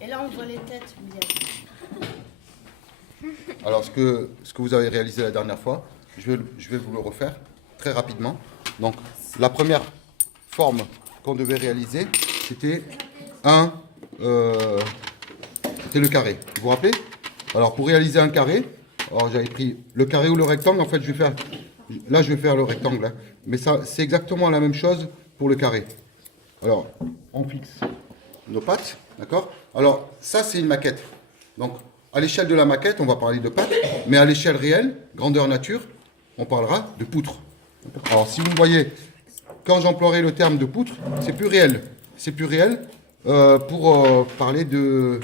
Et là, on voit les têtes, William. Alors, ce que vous avez réalisé la dernière fois, je vais vous le refaire très rapidement. Donc, la première forme qu'on devait réaliser, c'était c'était le carré. Vous vous rappelez? Alors, pour réaliser un carré, alors j'avais pris le carré ou le rectangle. En fait, je vais faire le rectangle. Hein. Mais ça, c'est exactement la même chose pour le carré. Alors, on fixe nos pattes, d'accord? Alors, ça, c'est une maquette. Donc, à l'échelle de la maquette, on va parler de pattes, mais à l'échelle réelle, grandeur nature, on parlera de poutre. Alors, si vous voyez, quand j'emploierai le terme de poutre, c'est plus réel. C'est plus réel pour parler des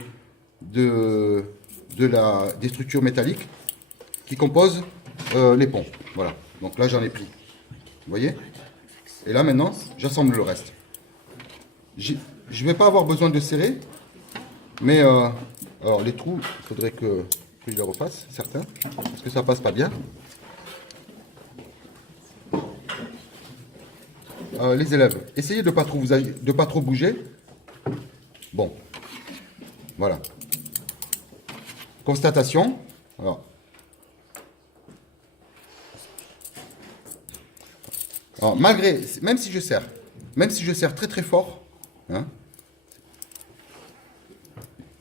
structures métalliques qui composent les ponts. Voilà. Donc là, j'en ai pris. Vous voyez? Et là, maintenant, j'assemble le reste. Je ne vais pas avoir besoin de serrer, mais alors les trous, il faudrait que je les refasse, certains, parce que ça passe pas bien. Les élèves, essayez de pas trop bouger. Bon, voilà. Constatation. Alors, même si je serre très très fort, hein,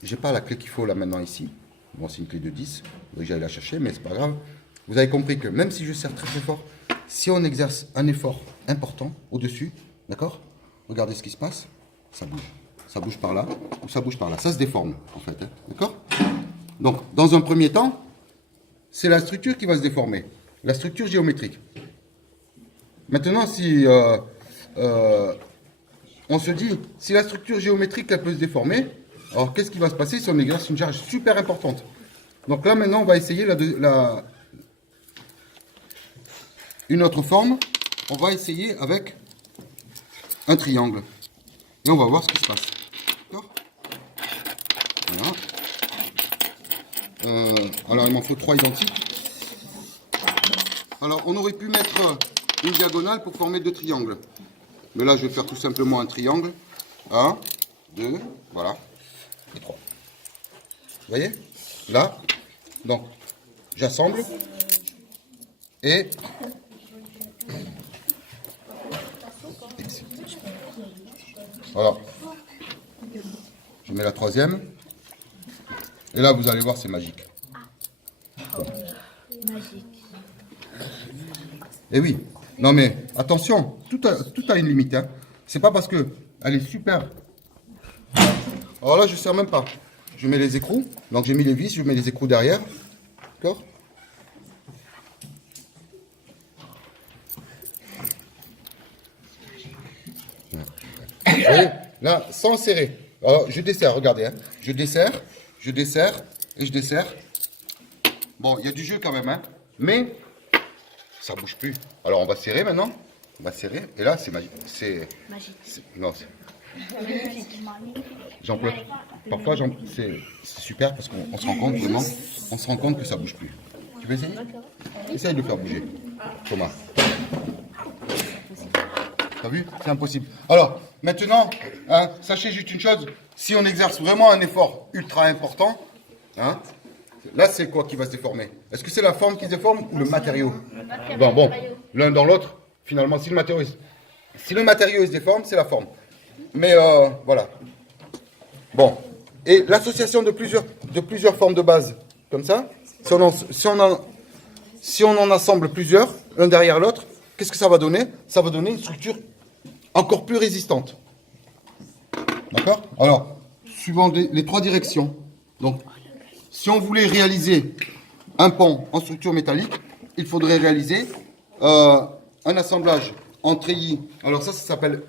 j'ai pas la clé qu'il faut là maintenant ici. Bon, c'est une clé de 10, donc j'allais la chercher, mais c'est pas grave. Vous avez compris que même si je serre très très fort, si on exerce un effort important au-dessus, d'accord? Regardez ce qui se passe, ça bouge. Ça bouge par là, ou ça bouge par là. Ça se déforme, en fait, hein, d'accord? Donc, dans un premier temps, c'est la structure qui va se déformer, la structure géométrique. Maintenant, si on se dit, si la structure géométrique elle peut se déformer, alors qu'est-ce qui va se passer si on exerce une charge super importante? Donc là, maintenant, on va essayer une autre forme. On va essayer avec un triangle. Et on va voir ce qui se passe. D'accord? Voilà. Alors, il m'en faut 3 identiques. Alors, on aurait pu mettre une diagonale pour former 2 triangles. Mais là, je vais faire tout simplement un triangle. 1, 2, voilà. Et 3. Vous voyez? Là. Donc, j'assemble. Et... Voilà. Je mets la 3e. Et là, vous allez voir, c'est magique. Bon. Magique. Et oui. Non mais, attention, tout a une limite. Hein. C'est pas parce que elle est super. Alors là, je ne sers même pas. Je mets les écrous. Donc j'ai mis les vis, je mets les écrous derrière. D'accord? Et là, sans serrer. Alors, je desserre, regardez. Hein. Je desserre et je desserre. Bon, il y a du jeu quand même, hein. Mais ça bouge plus. Alors, on va serrer maintenant. On va serrer. Et là, c'est magique. C'est non, c'est... J'emploie. Parfois, c'est super parce qu'on se rend compte vraiment. On se rend compte que ça bouge plus. Tu veux essayer? Essaye de faire bouger. Thomas. T'as vu? C'est impossible. Alors, maintenant, hein, sachez juste une chose. Si on exerce vraiment un effort ultra important, hein, là, c'est quoi qui va se déformer? Est-ce que c'est la forme qui se déforme ou le matériau? Bon, l'un dans l'autre, finalement, si le matériau se déforme, c'est la forme. Mais voilà. Bon. Et l'association de plusieurs formes de base, comme ça, si on en assemble plusieurs, l'un derrière l'autre, qu'est-ce que ça va donner? Ça va donner une structure encore plus résistante. D'accord? Alors, suivant les 3 directions. Donc, si on voulait réaliser un pont en structure métallique, il faudrait réaliser un assemblage en treillis. Alors ça s'appelle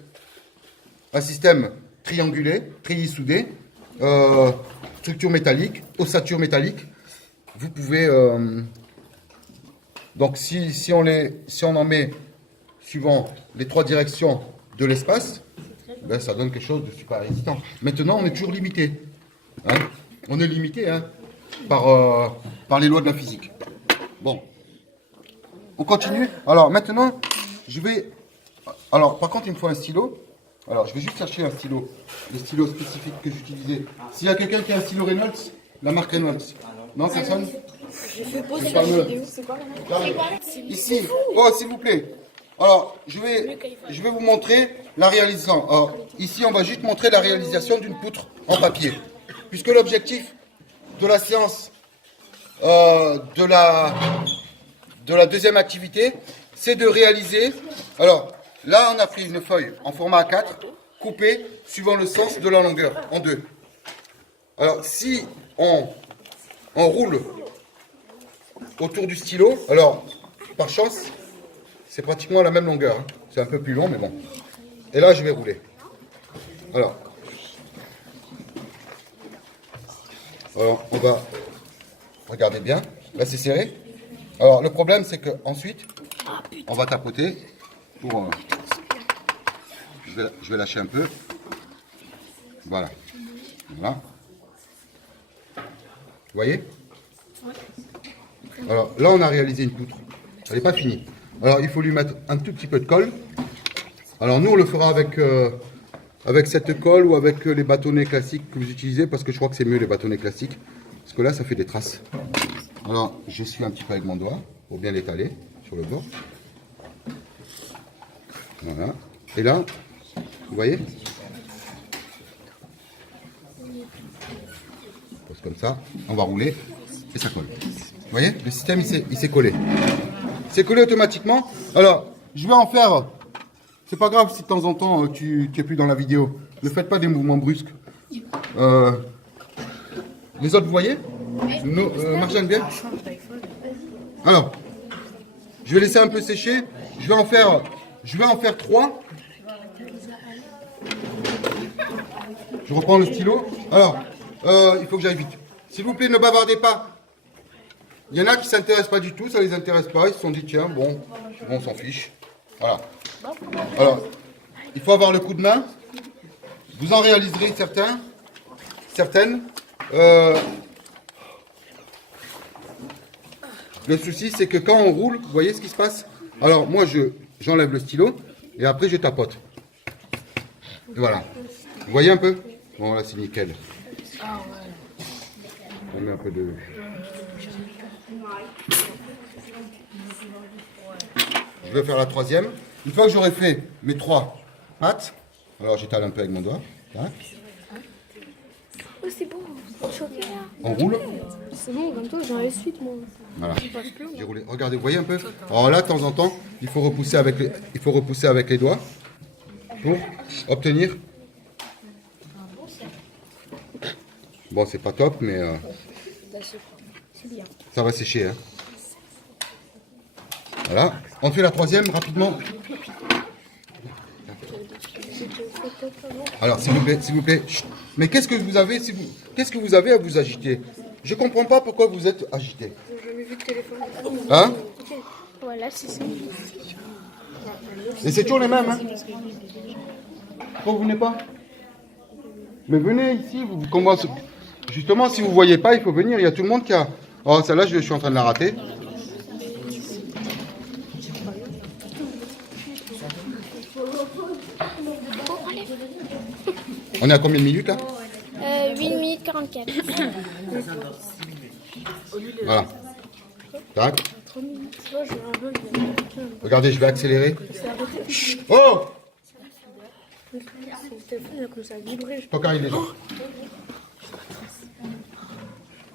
un système triangulé, treillis soudé, structure métallique, ossature métallique. Vous pouvez... donc si on en met suivant les 3 directions de l'espace, ben, ça donne quelque chose de super résistant. Maintenant, on est toujours limité. Hein, on est limité hein, par les lois de la physique. Bon. On continue. Alors maintenant, je vais... Alors, par contre, il me faut un stylo. Alors, je vais juste chercher un stylo. Les stylos spécifiques que j'utilisais. S'il y a quelqu'un qui a un stylo Reynolds, la marque Reynolds. Non, personne? C'est pas mieux. Ici. Oh, s'il vous plaît. Alors, je vais vous montrer la réalisation. Alors, ici, on va juste montrer la réalisation d'une poutre en papier. Puisque l'objectif de la séance de la deuxième activité, c'est de réaliser. Alors, là, on a pris une feuille en format A4, coupée suivant le sens de la longueur, en deux. Alors, si on roule autour du stylo, alors, par chance, c'est pratiquement la même longueur. Hein. C'est un peu plus long, mais bon. Et là, je vais rouler. Alors, on va regarder bien. Là, c'est serré. Alors, le problème, c'est que ensuite, on va tapoter pour. Je vais lâcher un peu. Voilà. Voilà. Vous voyez? Alors, là, on a réalisé une poutre. Elle n'est pas finie. Alors, il faut lui mettre un tout petit peu de colle. Alors, nous, on le fera avec cette colle ou avec les bâtonnets classiques que vous utilisez, parce que je crois que c'est mieux les bâtonnets classiques. Parce que là, ça fait des traces. Alors, j'essuie un petit peu avec mon doigt pour bien l'étaler sur le bord. Voilà. Et là, vous voyez? Pose comme ça. On va rouler et ça colle. Vous voyez? Le système, il s'est collé. Il s'est collé automatiquement. Alors, je vais en faire... C'est pas grave si de temps en temps, tu n'es plus dans la vidéo. Ne faites pas des mouvements brusques. Les autres, vous voyez? Marjane, bien. Alors, je vais laisser un peu sécher. Je vais en faire 3. Je reprends le stylo. Alors, il faut que j'aille vite. S'il vous plaît, ne bavardez pas. Il y en a qui ne s'intéressent pas du tout, ça ne les intéresse pas. Ils se sont dit, tiens, bon, on s'en fiche. Voilà. Alors, il faut avoir le coup de main. Vous en réaliserez certaines. Le souci, c'est que quand on roule, vous voyez ce qui se passe? Alors, moi, j'enlève le stylo et après, je tapote. Et voilà. Vous voyez un peu? Bon, là, c'est nickel. On met un peu de... Je vais faire la troisième. Une fois que j'aurai fait mes 3 pattes, alors j'étale un peu avec mon doigt. Hein. Oh, c'est bon. On roule. C'est bon, comme toi, j'en ai suite, moi. Voilà. J'ai roulé. Regardez, vous voyez un peu? Alors là, de temps en temps, il faut repousser avec les doigts pour obtenir. Bon, c'est pas top, mais ça va sécher. Hein. Voilà. On fait la troisième rapidement. Alors, s'il vous plaît. Chut. Mais qu'est-ce que vous avez à vous agiter? Je comprends pas pourquoi vous êtes agité. Hein? Voilà, c'est ça. Et c'est toujours les mêmes, hein? Pourquoi vous venez pas? Mais venez ici, justement, si vous voyez pas, il faut venir. Il y a tout le monde qui a... Oh, celle-là, je suis en train de la rater. On est à combien de minutes, là? 8 minutes 44. Voilà. Tac. Regardez, je vais accélérer. Chut. Oh! Pas carinaison.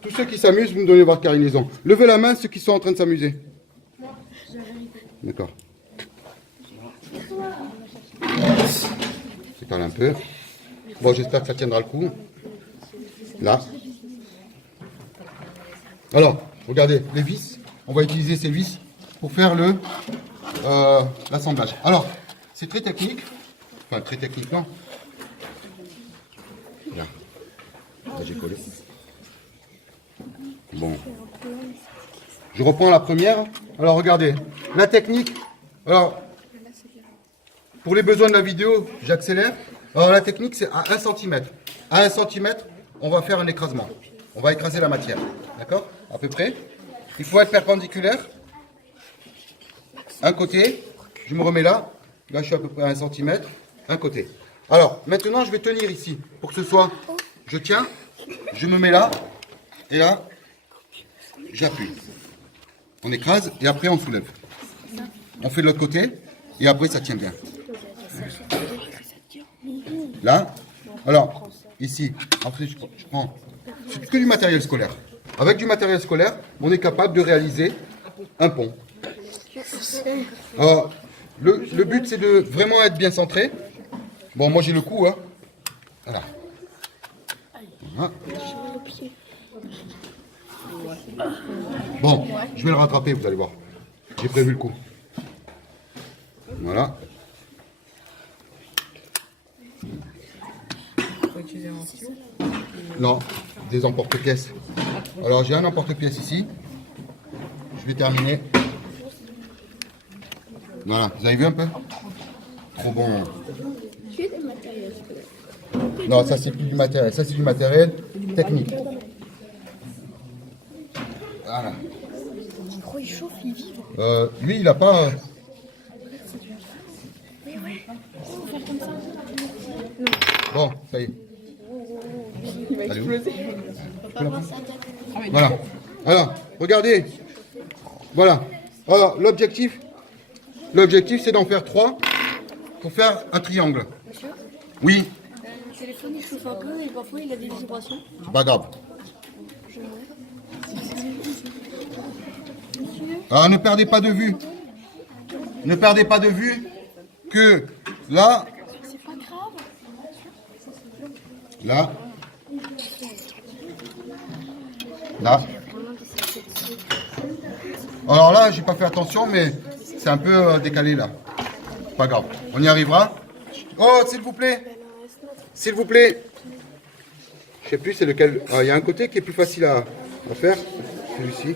Tous ceux qui s'amusent, vous me donnez votre carinaison. Levez la main, ceux qui sont en train de s'amuser. D'accord. J'étale un peu. Bon, j'espère que ça tiendra le coup. Là. Alors, regardez, les vis. On va utiliser ces vis pour faire l'assemblage. Alors, c'est très technique. Enfin, très technique, non. Là. Là, j'ai collé. Bon. Je reprends la première. Alors, regardez. La technique. Alors, pour les besoins de la vidéo, j'accélère. Alors, la technique, c'est à 1 cm. À 1 cm, on va faire un écrasement. On va écraser la matière. D'accord? À peu près. Il faut être perpendiculaire. Un côté. Je me remets là. Là, je suis à peu près à 1 cm. Un côté. Alors, maintenant, je vais tenir ici pour que ce soit... Je tiens, je me mets là, et là, j'appuie. On écrase, et après, on soulève. On fait de l'autre côté, et après, ça tient bien. Là, alors, ici, après, je prends... C'est que du matériel scolaire. Avec du matériel scolaire, on est capable de réaliser un pont. Alors, le but, c'est de vraiment être bien centré. Bon, moi, j'ai le coup, hein. Voilà. Voilà. Bon, je vais le rattraper, vous allez voir. J'ai prévu le coup. Voilà. Non, des emporte-pièces. Alors, j'ai un emporte-pièces ici. Je vais terminer. Voilà, vous avez vu un peu? Trop bon. Non, ça c'est plus du matériel. Ça c'est du matériel technique. Voilà. Il chauffe, il vibre. Lui, il a pas... Bon, ça y est. Il va exploser. Voilà. Alors, regardez. Voilà. Alors, l'objectif, c'est d'en faire 3 pour faire un triangle. Monsieur, Oui, le téléphone il chauffe un peu et parfois il a des vibrations. c'est pas grave. Alors, ne perdez pas de vue. Ne perdez pas de vue que là, C'est pas grave. là, là. Alors là, j'ai pas fait attention, mais c'est un peu décalé là. Pas grave, on y arrivera. Oh, s'il vous plaît. S'il vous plaît. Je sais plus c'est lequel. Ah, il y a un côté qui est plus facile à faire. Celui-ci.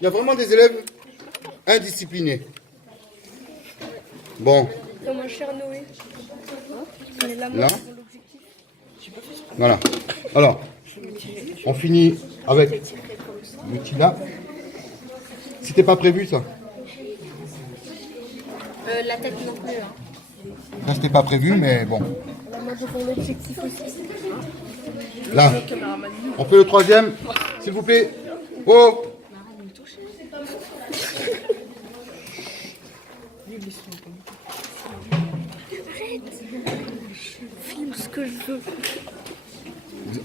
Il y a vraiment des élèves indisciplinés. Bon. Comme un cher Noé. On est là, Là. pour l'objectif. Voilà. Alors, on finit avec l'outil là. C'était pas prévu ça. La tête non plus. Hein. Ça c'était pas prévu, mais bon. La main pour l'objectif aussi. Là. On fait le troisième, s'il vous plaît. Oh. Filme ce que je veux.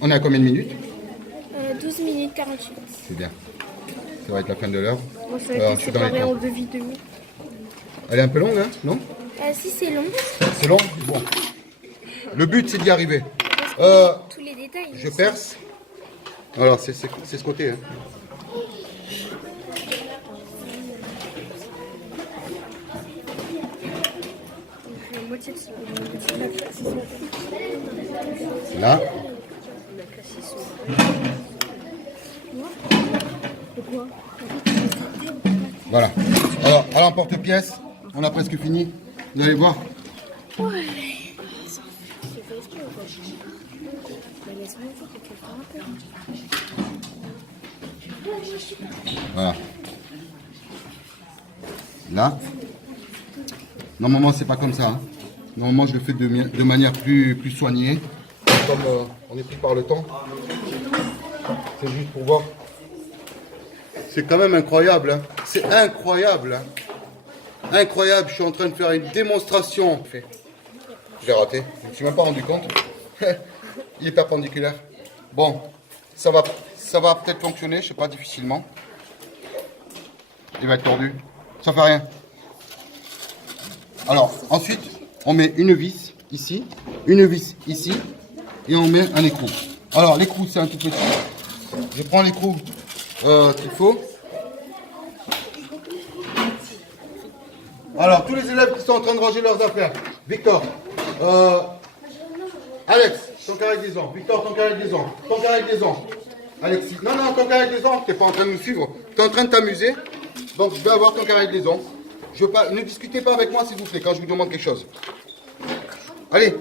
On est à combien de minutes? 12 minutes 48. C'est bien. Ça va être la fin de l'heure. Moi, ça a Alors, été je suis dans les séparé en temps. 2 vidéos. Elle est un peu longue, hein? Non? Si c'est long, C'est long? Bon. Le but, c'est d'y arriver. tous les détails. Je perce. Alors, c'est ce côté. Hein. La moitié de ça. Là. Voilà. Alors, à l'emporte-pièce, on a presque fini. Vous allez voir. Voilà. Là. Normalement, c'est pas comme ça. Hein. Normalement, je le fais de manière plus soignée. Comme on est pris par le temps. C'est juste pour voir. C'est quand même incroyable. Hein. C'est incroyable. Hein. Incroyable. Je suis en train de faire une démonstration. Je l'ai raté. Je ne me suis même pas rendu compte. Il est perpendiculaire. Bon, ça va peut-être fonctionner. Je sais pas, difficilement. Il va être tordu. Ça fait rien. Alors, ensuite, on met une vis ici, une vis ici, et on met un écrou. Alors, l'écrou, c'est un tout petit. Je prends l'écrou qu'il faut. Alors, tous les élèves qui sont en train de ranger leurs affaires. Victor, Alex, ton carré de liaison. Victor, ton carré de liaison. Ton carré de liaison. Alexis, non, ton carré de liaison, tu n'es pas en train de me suivre. Tu es en train de t'amuser. Donc, je vais avoir ton carré de liaison. Je veux pas, ne discutez pas avec moi, s'il vous plaît, quand je vous demande quelque chose. Allez.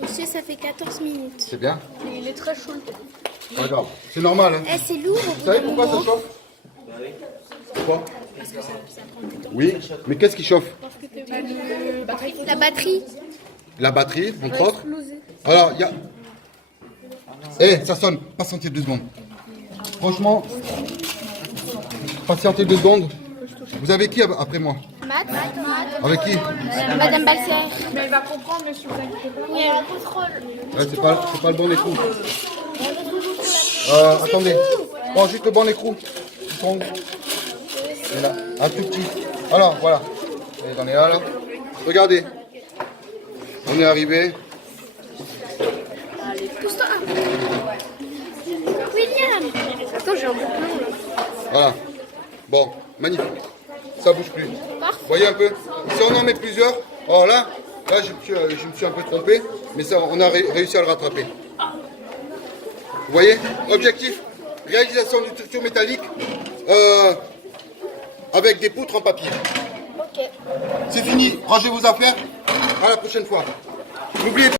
Monsieur, ça fait 14 minutes. C'est bien. Il est très chaud. Pas grave. C'est normal. Hein. C'est lourd. Vous savez pourquoi ça chauffe? Pourquoi? Oui, mais qu'est-ce qui chauffe? La batterie. La batterie, entre autres. Alors, il y a... Eh, ça sonne. Patientez 2 secondes. Franchement, patientez 2 secondes. Vous avez qui après moi? Matt. Avec qui? Madame Balsière. Mais elle va comprendre, monsieur, vous inquiétez pas. Oui, elle contrôle. Ouais, c'est pas le bon écrou. Attendez. Bon, juste le bon écrou. Ils sont où? Et là, un tout petit. Alors, voilà. Allez, j'en ai un là. Regardez. On est arrivé. Pousse-toi. William. Attends, j'ai un bouclon là. Voilà. Bon, magnifique. Ça bouge plus. Vous voyez un peu? Si on en met plusieurs, oh là je me suis un peu trompé, mais ça, on a réussi à le rattraper. Vous voyez? Objectif, réalisation d'une structure métallique avec des poutres en papier. Ok. C'est fini, rangez vos affaires. À la prochaine fois. N'oubliez pas.